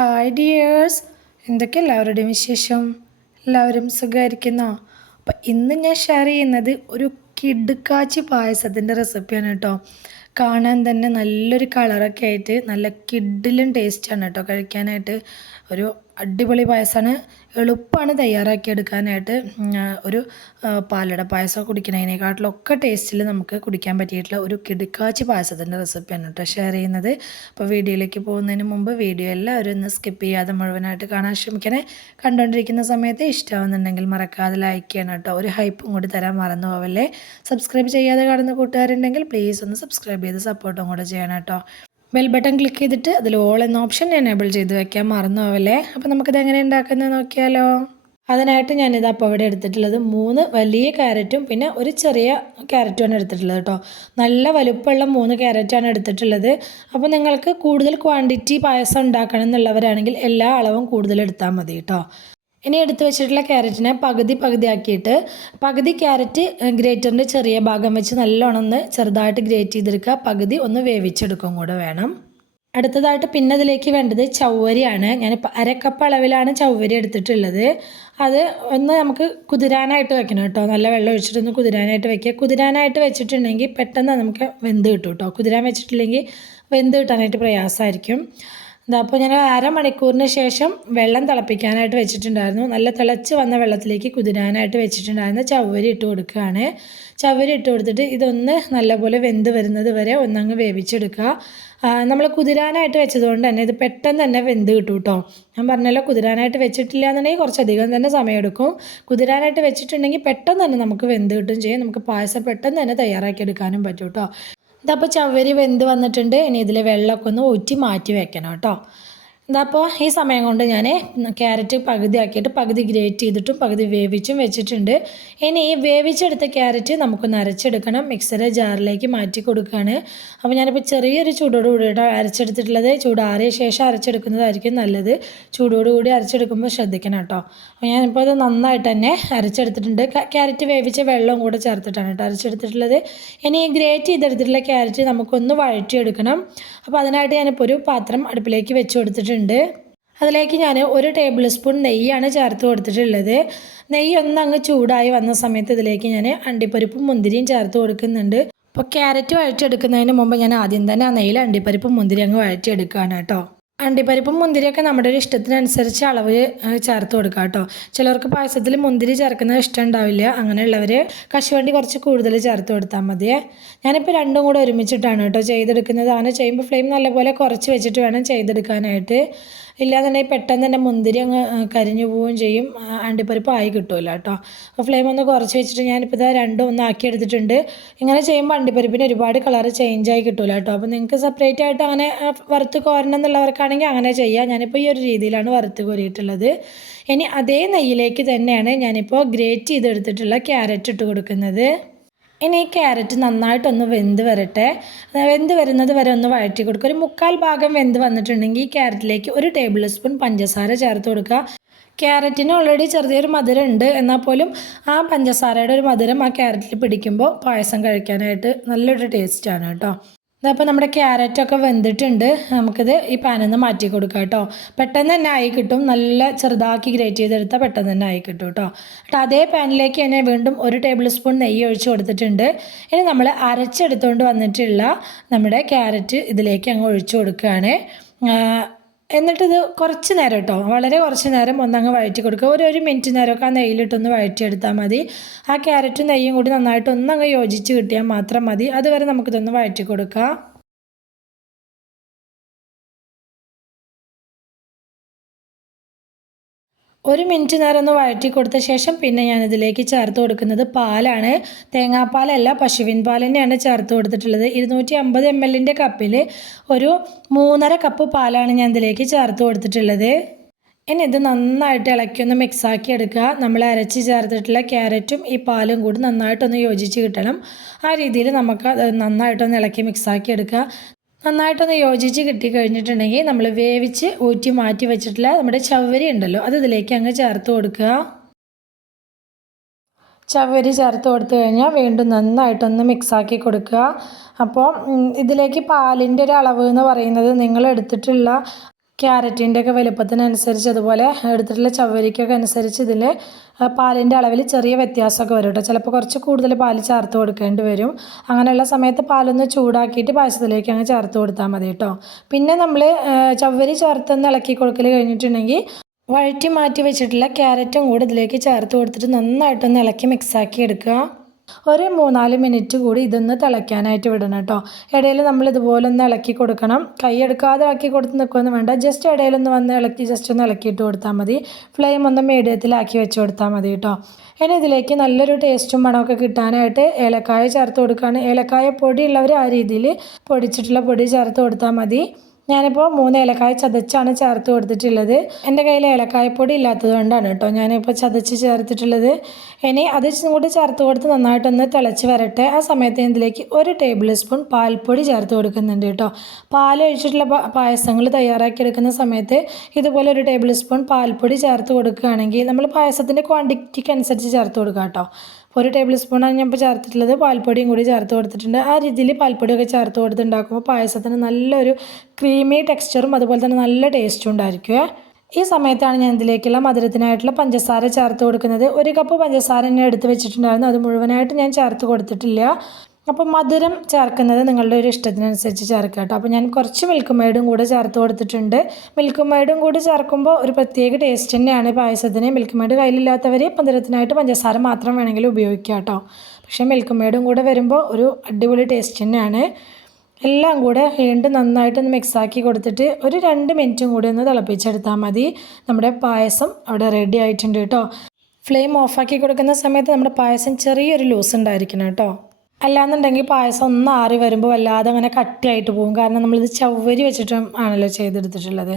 Hi dears, എന്തൊക്കെ എല്ലാവരുടെയും വിശേഷം? എല്ലാവരും സുഖമായിരിക്കുന്നോ? അപ്പം ഇന്ന് ഞാൻ ഷെയർ ചെയ്യുന്നത് ഒരു കിടുക്കാച്ചി പായസത്തിൻ്റെ റെസിപ്പിയാണ് കേട്ടോ. കാണാൻ തന്നെ നല്ലൊരു കളറൊക്കെ ആയിട്ട് നല്ല കിഡിലും ടേസ്റ്റാണ് കേട്ടോ കഴിക്കാനായിട്ട്. ഒരു അടിപൊളി പായസമാണ്, എളുപ്പമാണ് തയ്യാറാക്കിയെടുക്കാനായിട്ട്. ഒരു പാലട പായസം കുടിക്കുന്നതിനേക്കാട്ടിലൊക്കെ ടേസ്റ്റിൽ നമുക്ക് കുടിക്കാൻ പറ്റിയിട്ടുള്ള ഒരു കിടുക്കാച്ചി പായസത്തിൻ്റെ റെസിപ്പിയാണ് കേട്ടോ ഷെയർ ചെയ്യുന്നത്. അപ്പോൾ വീഡിയോയിലേക്ക് പോകുന്നതിന് മുമ്പ് വീഡിയോ എല്ലാവരും ഒന്ന് സ്കിപ്പ് ചെയ്യാതെ മുഴുവനായിട്ട് കാണാൻ ശ്രമിക്കണേ. കണ്ടുകൊണ്ടിരിക്കുന്ന സമയത്ത് ഇഷ്ടമാവുന്നുണ്ടെങ്കിൽ മറക്കാതെ ലൈക്ക് ചെയ്യണം കേട്ടോ. ഒരു ഹൈപ്പും കൂടി തരാൻ മറന്നു പോവല്ലേ. സബ്സ്ക്രൈബ് ചെയ്യാതെ കാണുന്ന കൂട്ടുകാരുണ്ടെങ്കിൽ പ്ലീസ് ഒന്ന് സബ്സ്ക്രൈബ് ചെയ്ത് സപ്പോർട്ടും കൂടെ ചെയ്യണം കേട്ടോ. ബെൽ ബട്ടൺ ക്ലിക്ക് ചെയ്തിട്ട് അതിൽ ഓൾ എന്ന ഓപ്ഷൻ എനേബിൾ ചെയ്ത് വെക്കാൻ മറന്നു പോവല്ലേ. അപ്പോൾ നമുക്കിത് എങ്ങനെ ഉണ്ടാക്കുന്നത് നോക്കിയാലോ. അതിനായിട്ട് ഞാനിത് അപ്പോൾ ഇവിടെ എടുത്തിട്ടുള്ളത് 3 വലിയ ക്യാരറ്റും പിന്നെ ഒരു ചെറിയ ക്യാരറ്റുമാണ് എടുത്തിട്ടുള്ളത് കേട്ടോ. നല്ല വലുപ്പമുള്ള 3 ക്യാരറ്റാണ് എടുത്തിട്ടുള്ളത്. അപ്പോൾ നിങ്ങൾക്ക് കൂടുതൽ ക്വാണ്ടിറ്റി പായസം ഉണ്ടാക്കണം എന്നുള്ളവരാണെങ്കിൽ എല്ലാ അളവും കൂടുതൽ എടുത്താൽ മതി കേട്ടോ. ഇനി എടുത്തു വെച്ചിട്ടുള്ള ക്യാരറ്റിനെ പകുതി ആക്കിയിട്ട് പകുതി ക്യാരറ്റ് ഗ്രേറ്ററിൻ്റെ ചെറിയ ഭാഗം വെച്ച് നല്ലോണം ഒന്ന് ചെറുതായിട്ട് ഗ്രേറ്റ് ചെയ്തെടുക്കുക. പകുതി ഒന്ന് വേവിച്ചെടുക്കും കൂടെ വേണം. അടുത്തതായിട്ട് പിന്നെ അതിലേക്ക് വേണ്ടത് ചവ്വരിയാണ്. ഞാൻ 1/2 കപ്പ് അളവിലാണ് ചവ്വരി എടുത്തിട്ടുള്ളത്. അത് ഒന്ന് നമുക്ക് കുതിരാനായിട്ട് വെക്കണം കേട്ടോ. നല്ല വെള്ളം ഒഴിച്ചിട്ടൊന്ന് കുതിരാനായിട്ട് വെക്കുക. കുതിരാനായിട്ട് വെച്ചിട്ടുണ്ടെങ്കിൽ പെട്ടെന്ന് നമുക്ക് വെന്ത് കിട്ടും കേട്ടോ. കുതിരാൻ വെച്ചിട്ടില്ലെങ്കിൽ വെന്ത് കിട്ടാനായിട്ട് പ്രയാസമായിരിക്കും. അപ്പോൾ ഞാൻ അരമണിക്കൂറിന് ശേഷം വെള്ളം തിളപ്പിക്കാനായിട്ട് വെച്ചിട്ടുണ്ടായിരുന്നു. നല്ല തിളച്ച് വന്ന വെള്ളത്തിലേക്ക് കുതിരാനായിട്ട് വെച്ചിട്ടുണ്ടായിരുന്നു ചവ്വരി ഇട്ട് കൊടുക്കുകയാണ്. ചവ്വരി ഇട്ട് കൊടുത്തിട്ട് ഇതൊന്ന് നല്ലപോലെ വെന്ത് വരുന്നത് വരെ ഒന്നങ്ങ് വേവിച്ചെടുക്കുക. നമ്മൾ കുതിരാനായിട്ട് വെച്ചതുകൊണ്ട് തന്നെ ഇത് പെട്ടെന്ന് തന്നെ വെന്ത് കിട്ടും കേട്ടോ. ഞാൻ പറഞ്ഞല്ലോ, കുതിരാനായിട്ട് വെച്ചിട്ടില്ല എന്നുണ്ടെങ്കിൽ കുറച്ചധികം തന്നെ സമയമെടുക്കും. കുതിരാനായിട്ട് വെച്ചിട്ടുണ്ടെങ്കിൽ പെട്ടെന്ന് തന്നെ നമുക്ക് വെന്ത് കിട്ടും ചെയ്യും. നമുക്ക് പായസം പെട്ടെന്ന് തന്നെ തയ്യാറാക്കിയെടുക്കാനും പറ്റും കേട്ടോ. ഇതപ്പോൾ ചവ്വരി വെന്ത് വന്നിട്ടുണ്ട്. ഇനി ഇതിൽ വെള്ളമൊക്കെ ഒന്ന് ഊറ്റി മാറ്റി വെക്കണം കേട്ടോ. ഇതപ്പോൾ ഈ സമയം കൊണ്ട് ഞാൻ ക്യാരറ്റ് പകുതി ആക്കിയിട്ട് പകുതി ഗ്രേറ്റ് ചെയ്തിട്ടും പകുതി വേവിച്ചും വെച്ചിട്ടുണ്ട്. ഇനി ഈ വേവിച്ചെടുത്ത ക്യാരറ്റ് നമുക്കൊന്ന് അരച്ചെടുക്കണം. മിക്സറെ ജാറിലേക്ക് മാറ്റി കൊടുക്കുകയാണ്. അപ്പോൾ ഞാനിപ്പോൾ ചെറിയൊരു ചൂടോട് കൂടിയിട്ടാണ് അരച്ചെടുത്തിട്ടുള്ളത്. ചൂടാറിയ ശേഷം അരച്ചെടുക്കുന്നതായിരിക്കും നല്ലത്. ചൂടോടുകൂടി അരച്ചെടുക്കുമ്പോൾ ശ്രദ്ധിക്കണം കേട്ടോ. അപ്പോൾ ഞാനിപ്പോൾ അത് നന്നായിട്ട് തന്നെ അരച്ചെടുത്തിട്ടുണ്ട്. ക്യാരറ്റ് വേവിച്ച വെള്ളവും കൂടെ ചേർത്തിട്ടാണ് കേട്ടോ അരച്ചെടുത്തിട്ടുള്ളത്. ഇനി ഈ ഗ്രേറ്റ് ചെയ്തെടുത്തിട്ടുള്ള ക്യാരറ്റ് നമുക്കൊന്ന് വഴറ്റിയെടുക്കണം. അപ്പോൾ അതിനായിട്ട് ഞാനിപ്പോൾ ഒരു പാത്രം അടുപ്പിലേക്ക് വെച്ച് കൊടുത്തിട്ടുണ്ട്. അതിലേക്ക് ഞാൻ 1 ടേബിൾ സ്പൂൺ നെയ്യാണ് ചേർത്ത് കൊടുത്തിട്ടുള്ളത്. നെയ്യ് ഒന്നങ്ങ് ചൂടായി വന്ന സമയത്ത് ഇതിലേക്ക് ഞാൻ അണ്ടിപ്പരിപ്പും മുന്തിരിയും ചേർത്ത് കൊടുക്കുന്നുണ്ട്. അപ്പോൾ ക്യാരറ്റ് വഴറ്റിയെടുക്കുന്നതിന് മുമ്പ് ഞാൻ ആദ്യം തന്നെ ആ നെയ്യിൽ അണ്ടിപ്പരിപ്പും മുന്തിരി അങ്ങ് വഴറ്റിയെടുക്കുകയാണ് കേട്ടോ. അണ്ടിപ്പരിപ്പും മുന്തിരിയൊക്കെ നമ്മുടെ ഒരു ഇഷ്ടത്തിനനുസരിച്ച് അളവ് ചേർത്ത് കൊടുക്കുക കേട്ടോ. ചിലർക്ക് പായസത്തിൽ മുന്തിരി ചേർക്കുന്നത് ഇഷ്ടം ഉണ്ടാവില്ല. അങ്ങനെയുള്ളവർ കശുവണ്ടി കുറച്ച് കൂടുതൽ ചേർത്ത് കൊടുത്താൽ മതിയേ. ഞാനിപ്പോൾ രണ്ടും കൂടെ ഒരുമിച്ചിട്ടാണ് കേട്ടോ ചെയ്തെടുക്കുന്നത്. അങ്ങനെ ചെയ്യുമ്പോൾ ഫ്ലെയിം നല്ലപോലെ കുറച്ച് വെച്ചിട്ട് വേണം ചെയ്തെടുക്കാനായിട്ട്. ഇല്ലാന്നുണ്ടെങ്കിൽ പെട്ടെന്ന് തന്നെ മുന്തിരി അങ്ങ് കരിഞ്ഞു പോവുകയും ചെയ്യും, അണ്ടിപ്പരിപ്പ് ആയി കിട്ടുമല്ലോ കേട്ടോ. അപ്പോൾ ഫ്ലെയിം ഒന്ന് കുറച്ച് വെച്ചിട്ട് ഞാനിപ്പോൾ ഇതാ രണ്ടും ഒന്ന് ആക്കി എടുത്തിട്ടുണ്ട്. ഇങ്ങനെ ചെയ്യുമ്പോൾ അണ്ടിപ്പരിപ്പിന് ഒരുപാട് കളർ ചേഞ്ചായി കിട്ടില്ല കേട്ടോ. അപ്പോൾ നിങ്ങൾക്ക് സെപ്പറേറ്റ് ആയിട്ട് അങ്ങനെ വറുത്ത് കോരണം എന്നുള്ളവർക്കാണെങ്കിൽ അങ്ങനെ ചെയ്യാം. ഞാനിപ്പോൾ ഈ ഒരു രീതിയിലാണ് വറുത്ത് കോരിയിട്ടുള്ളത്. ഇനി അതേ നെയ്യിലേക്ക് തന്നെയാണ് ഞാനിപ്പോൾ ഗ്രേറ്റ് ചെയ്തെടുത്തിട്ടുള്ള ക്യാരറ്റ് ഇട്ട് കൊടുക്കുന്നത്. ഇനി ഈ ക്യാരറ്റ് നന്നായിട്ടൊന്ന് വെന്ത് വരട്ടെ. വെന്ത് വരുന്നത് വരെ ഒന്ന് വഴറ്റി കൊടുക്കുക. ഒരു 3/4 ഭാഗം വെന്ത് വന്നിട്ടുണ്ടെങ്കിൽ ഈ ക്യാരറ്റിലേക്ക് 1 ടേബിൾ സ്പൂൺ പഞ്ചസാര ചേർത്ത് കൊടുക്കുക. ക്യാരറ്റിന് ഓൾറെഡി ചെറിയൊരു മധുരം ഉണ്ട്, എന്നാൽ പോലും ആ പഞ്ചസാരയുടെ ഒരു മധുരം ആ ക്യാരറ്റിൽ പിടിക്കുമ്പോൾ പായസം കഴിക്കാനായിട്ട് നല്ലൊരു ടേസ്റ്റാണ് കേട്ടോ. ഇതപ്പോൾ നമ്മുടെ ക്യാരറ്റൊക്കെ വെന്തിട്ടുണ്ട്. നമുക്കിത് ഈ പാനിൽ നിന്ന് മാറ്റി കൊടുക്കാം കേട്ടോ. പെട്ടെന്ന് തന്നെ ആയി കിട്ടും. നല്ല ചെറുതാക്കി ഗ്രേറ്റ് ചെയ്തെടുത്താൽ പെട്ടെന്ന് തന്നെ ആയി കിട്ടും കേട്ടോ. അതേ പാനിലേക്ക് തന്നെ വീണ്ടും 1 ടേബിൾ സ്പൂൺ നെയ്യ് ഒഴിച്ച് കൊടുത്തിട്ടുണ്ട്. ഇനി നമ്മൾ അരച്ചെടുത്തുകൊണ്ട് വന്നിട്ടുള്ള നമ്മുടെ ക്യാരറ്റ് ഇതിലേക്ക് അങ്ങ് ഒഴിച്ചു കൊടുക്കുകയാണ്. എന്നിട്ടിത് കുറച്ച് നേരം കേട്ടോ, വളരെ കുറച്ച് നേരം ഒന്നങ്ങ് വഴറ്റി കൊടുക്കുക. ഒരു മിനിറ്റ് നേരമൊക്കെ ആ നെയ്യിലിട്ടൊന്ന് വഴറ്റിയെടുത്താൽ മതി. ആ ക്യാരറ്റും നെയ്യും കൂടി നന്നായിട്ട് ഒന്നങ്ങ് യോജിച്ച് കിട്ടിയാൽ മാത്രം മതി. അതുവരെ നമുക്കിതൊന്ന് വഴറ്റി കൊടുക്കാം. ഒരു മിനിറ്റ് നേരം ഒന്ന് വഴറ്റി കൊടുത്ത ശേഷം പിന്നെ ഞാനിതിലേക്ക് ചേർത്ത് കൊടുക്കുന്നത് പാലാണ്. തേങ്ങാപ്പാലല്ല, പശുവിൻ പാൽ തന്നെയാണ് ചേർത്ത് കൊടുത്തിട്ടുള്ളത്. 250 ml കപ്പിൽ ഒരു 3.5 കപ്പ് പാലാണ് ഞാൻ ഇതിലേക്ക് ചേർത്ത് കൊടുത്തിട്ടുള്ളത്. ഇനി ഇത് നന്നായിട്ട് ഇളക്കിയൊന്ന് മിക്സാക്കി എടുക്കുക. നമ്മൾ അരച്ച് ചേർത്തിട്ടുള്ള ക്യാരറ്റും ഈ പാലും കൂടി നന്നായിട്ടൊന്ന് യോജിച്ച് കിട്ടണം. ആ രീതിയിൽ നമുക്ക് നന്നായിട്ടൊന്ന് ഇളക്കി മിക്സാക്കി എടുക്കുക. നന്നായിട്ടൊന്ന് യോജിച്ച് കിട്ടിക്കഴിഞ്ഞിട്ടുണ്ടെങ്കിൽ നമ്മൾ വേവിച്ച് ഊറ്റി മാറ്റി വെച്ചിട്ടുള്ള നമ്മുടെ ചവ്വരി ഉണ്ടല്ലോ, അത് ഇതിലേക്ക് അങ്ങ് ചേർത്ത് കൊടുക്കുക. ചവ്വരി ചേർത്ത് കൊടുത്തു കഴിഞ്ഞാൽ വീണ്ടും നന്നായിട്ടൊന്ന് മിക്സാക്കി കൊടുക്കുക. അപ്പോൾ ഇതിലേക്ക് പാലിൻ്റെ ഒരു അളവ് എന്ന് പറയുന്നത് നിങ്ങൾ എടുത്തിട്ടുള്ള ക്യാരറ്റിൻ്റെ ഒക്കെ വലുപ്പത്തിനനുസരിച്ച് അതുപോലെ എടുത്തിട്ടുള്ള ചവ്വരിക്കൊക്കെ അനുസരിച്ച് ഇതിൽ പാലിൻ്റെ അളവിൽ ചെറിയ വ്യത്യാസമൊക്കെ വരും കേട്ടോ. ചിലപ്പോൾ കുറച്ച് കൂടുതൽ പാല് ചേർത്ത് കൊടുക്കേണ്ടി വരും. അങ്ങനെയുള്ള സമയത്ത് പാലൊന്ന് ചൂടാക്കിയിട്ട് പായസത്തിലേക്ക് അങ്ങ് ചേർത്ത് കൊടുത്താൽ മതി കേട്ടോ. പിന്നെ നമ്മൾ ചവ്വരി ചേർത്തൊന്ന് ഇളക്കി കൊടുക്കൽ കഴിഞ്ഞിട്ടുണ്ടെങ്കിൽ വഴറ്റി മാറ്റി വെച്ചിട്ടുള്ള ക്യാരറ്റും കൂടി ഇതിലേക്ക് ചേർത്ത് കൊടുത്തിട്ട് നന്നായിട്ടൊന്ന് ഇളക്കി മിക്സാക്കി എടുക്കുക. ഒരു 3-4 മിനിറ്റ് കൂടി ഇതൊന്ന് തിളയ്ക്കാനായിട്ട് വിടണം കേട്ടോ. ഇടയിൽ നമ്മൾ ഇതുപോലെ ഒന്ന് ഇളക്കി കൊടുക്കണം. കൈ എടുക്കാതെ ഇളക്കി കൊടുത്ത് നിൽക്കുകയൊന്നും വേണ്ട. ജസ്റ്റ് ഇടയിലൊന്ന് വന്ന് ഇളക്കി ജസ്റ്റ് ഒന്ന് ഇളക്കിയിട്ട് കൊടുത്താൽ മതി. ഫ്ലെയിം ഒന്ന് മീഡിയത്തിലാക്കി വെച്ച് കൊടുത്താൽ മതി കേട്ടോ. ഇനി ഇതിലേക്ക് നല്ലൊരു ടേസ്റ്റും മണമൊക്കെ കിട്ടാനായിട്ട് ഏലക്കായ ചേർത്ത് കൊടുക്കുകയാണ്. ഏലക്കായ പൊടി ഉള്ളവർ ആ രീതിയിൽ പൊടിച്ചിട്ടുള്ള പൊടി ചേർത്ത് കൊടുത്താൽ മതി. ഞാനിപ്പോൾ 3 ഏലക്കായ ചതച്ചാണ് ചേർത്ത് കൊടുത്തിട്ടുള്ളത്. എൻ്റെ കയ്യിൽ ഏലക്കായപ്പൊടി ഇല്ലാത്തത് കൊണ്ടാണ് കേട്ടോ ഞാനിപ്പോൾ ചതച്ച് ചേർത്തിട്ടുള്ളത്. ഇനി അത് കൂടി ചേർത്ത് കൊടുത്ത് നന്നായിട്ടൊന്ന് തിളച്ച് വരട്ടെ. ആ സമയത്ത് ഇതിലേക്ക് 1 ടേബിൾ സ്പൂൺ പാൽപ്പൊടി ചേർത്ത് കൊടുക്കുന്നുണ്ട് കേട്ടോ. പാൽ ഒഴിച്ചിട്ടുള്ള പായസങ്ങൾ തയ്യാറാക്കിയെടുക്കുന്ന സമയത്ത് ഇതുപോലെ 1 ടേബിൾ സ്പൂൺ പാൽപ്പൊടി ചേർത്ത് കൊടുക്കുകയാണെങ്കിൽ നമ്മൾ പായസത്തിൻ്റെ ക്വാണ്ടിറ്റിക്ക് അനുസരിച്ച് ചേർത്ത് കൊടുക്കുക കേട്ടോ. 1 ടേബിൾ സ്പൂണാണ് ഞാൻ ഇപ്പോൾ ചേർത്തിട്ടുള്ളത്. പാൽപ്പൊടിയും കൂടി ചേർത്ത് കൊടുത്തിട്ടുണ്ട്. ആ രീതിയിൽ പാൽപ്പൊടിയൊക്കെ ചേർത്ത് കൊടുത്തുണ്ടാക്കുമ്പോൾ പായസത്തിന് നല്ലൊരു ക്രീമി ടെക്സ്ചറും അതുപോലെ തന്നെ നല്ല ടേസ്റ്റും ഉണ്ടായിരിക്കും. ഈ സമയത്താണ് ഞാൻ ഇതിലേക്കുള്ള മധുരത്തിനായിട്ടുള്ള പഞ്ചസാര ചേർത്ത് കൊടുക്കുന്നത്. 1 കപ്പ് പഞ്ചസാര ഞാൻ എടുത്ത് വെച്ചിട്ടുണ്ടായിരുന്നു. അത് മുഴുവനായിട്ട് ഞാൻ ചേർത്ത് കൊടുത്തിട്ടില്ല. അപ്പോൾ മധുരം ചേർക്കുന്നത് നിങ്ങളുടെ ഒരു ഇഷ്ടത്തിനനുസരിച്ച് ചേർക്കുക കേട്ടോ. അപ്പോൾ ഞാൻ കുറച്ച് മിൽക്ക് മെയ്ഡും കൂടെ ചേർത്ത് കൊടുത്തിട്ടുണ്ട്. മിൽക്ക് മെയ്ഡും കൂടി ചേർക്കുമ്പോൾ ഒരു പ്രത്യേക ടേസ്റ്റ് തന്നെയാണ് പായസത്തിന്. മിൽക്ക് മെയ്ഡ് കയ്യിലില്ലാത്തവർ മധുരത്തിനായിട്ട് പഞ്ചസാര മാത്രം വേണമെങ്കിൽ ഉപയോഗിക്കാം കേട്ടോ. പക്ഷേ മിൽക്ക് മെയ്ഡും കൂടെ വരുമ്പോൾ ഒരു അടിപൊളി ടേസ്റ്റ് തന്നെയാണ്. എല്ലാം കൂടെ വീണ്ടും നന്നായിട്ടൊന്ന് മിക്സാക്കി കൊടുത്തിട്ട് ഒരു 2 മിനിറ്റും കൂടി ഒന്ന് തിളപ്പിച്ചെടുത്താൽ മതി. നമ്മുടെ പായസം അവിടെ റെഡി ആയിട്ടുണ്ട് കേട്ടോ. ഫ്ലെയിം ഓഫാക്കി കൊടുക്കുന്ന സമയത്ത് നമ്മുടെ പായസം ചെറിയൊരു ലൂസ് ഉണ്ടായിരിക്കണം കേട്ടോ. അല്ലാന്നുണ്ടെങ്കിൽ പായസം ഒന്ന് ആറി വരുമ്പോൾ വല്ലാതെ അങ്ങനെ കട്ടിയായിട്ട് പോകും. കാരണം നമ്മളിത് ചവ്വരി വെച്ചിട്ടും ആണല്ലോ ചെയ്തെടുത്തിട്ടുള്ളത്.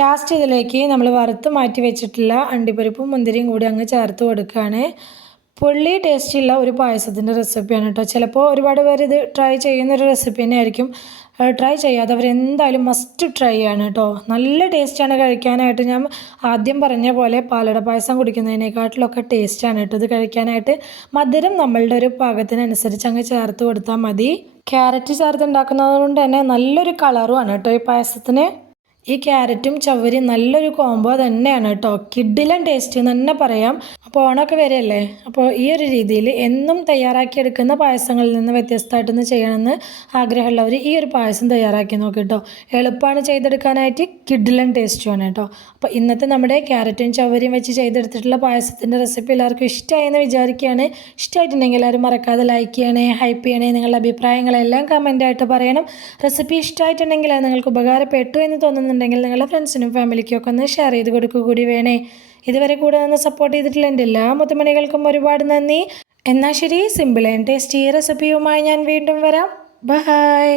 ലാസ്റ്റ് ഇതിലേക്ക് നമ്മൾ വറുത്ത് മാറ്റി വെച്ചിട്ടുള്ള അണ്ടിപ്പരിപ്പും മുന്തിരിയും കൂടി അങ്ങ് ചേർത്ത് കൊടുക്കുകയാണ്. പൊള്ളി ടേസ്റ്റുള്ള ഒരു പായസത്തിൻ്റെ റെസിപ്പിയാണ് കേട്ടോ. ചിലപ്പോൾ ഒരുപാട് പേര് ഇത് ട്രൈ ചെയ്യുന്നൊരു റെസിപ്പി തന്നെ ആയിരിക്കും. ട്രൈ ചെയ്യാത്തവരെന്തായാലും മസ്റ്റ് ട്രൈ ആണ് കേട്ടോ. നല്ല ടേസ്റ്റാണ് കഴിക്കാനായിട്ട്. ഞാൻ ആദ്യം പറഞ്ഞ പോലെ പാലട പായസം കുടിക്കുന്നതിനേക്കാട്ടിലൊക്കെ ടേസ്റ്റാണ് കേട്ടോ ഇത് കഴിക്കാനായിട്ട്. മധുരം നമ്മളുടെ ഒരു പാകത്തിനനുസരിച്ച് അങ്ങ് ചേർത്ത് കൊടുത്താൽ മതി. ക്യാരറ്റ് ചേർത്ത് ഉണ്ടാക്കുന്നത് കൊണ്ട് തന്നെ നല്ലൊരു കളറുമാണ് കേട്ടോ ഈ പായസത്തിന്. ഈ ക്യാരറ്റും ചവ്വരിയും നല്ലൊരു കോംബോ തന്നെയാണ് കേട്ടോ. കിഡിലൻ ടേസ്റ്റ് എന്ന് തന്നെ പറയാം. അപ്പോൾ ഓണമൊക്കെ വരെയല്ലേ, അപ്പോൾ ഈ ഒരു രീതിയിൽ എന്നും തയ്യാറാക്കിയെടുക്കുന്ന പായസങ്ങളിൽ നിന്ന് വ്യത്യസ്തമായിട്ടൊന്ന് ചെയ്യണമെന്ന് ആഗ്രഹമുള്ളവർ ഈ ഒരു പായസം തയ്യാറാക്കി നോക്കി കേട്ടോ. എളുപ്പമാണ് ചെയ്തെടുക്കാനായിട്ട്, കിഡിലൻ ടേസ്റ്റുമാണ് കേട്ടോ. അപ്പോൾ ഇന്നത്തെ നമ്മുടെ ക്യാരറ്റും ചവ്വരിയും വെച്ച് ചെയ്തെടുത്തിട്ടുള്ള പായസത്തിൻ്റെ റെസിപ്പി എല്ലാവർക്കും ഇഷ്ടമായെന്ന് വിചാരിക്കുകയാണ്. ഇഷ്ടമായിട്ടുണ്ടെങ്കിൽ എല്ലാവരും മറക്കാതെ ലൈക്ക് ചെയ്യണേ, ഹൈപ്പ് ചെയ്യണേ, നിങ്ങളുടെ അഭിപ്രായങ്ങളെല്ലാം കമൻറ്റായിട്ട് പറയണം. റെസിപ്പി ഇഷ്ടമായിട്ടുണ്ടെങ്കിൽ അത് നിങ്ങൾക്ക് ഉപകാരപ്പെട്ടു എന്ന് തോന്നുന്നുണ്ടെങ്കിൽ നിങ്ങളുടെ ഫ്രണ്ട്സിനും ഫാമിലിക്കും ഒക്കെ ഒന്ന് ഷെയർ ചെയ്ത് കൊടുക്കുക കൂടി വേണേ. ഇതുവരെ കൂടെ നിന്ന് സപ്പോർട്ട് ചെയ്തിട്ടുള്ള എൻ്റെ എല്ലാ മുത്തുമണികൾക്കും ഒരുപാട് നന്ദി. എന്നാൽ ശരി, സിമ്പിൾ ആൻഡ് ടേസ്റ്റി റെസിപ്പിയുമായി ഞാൻ വീണ്ടും വരാം. ബൈ.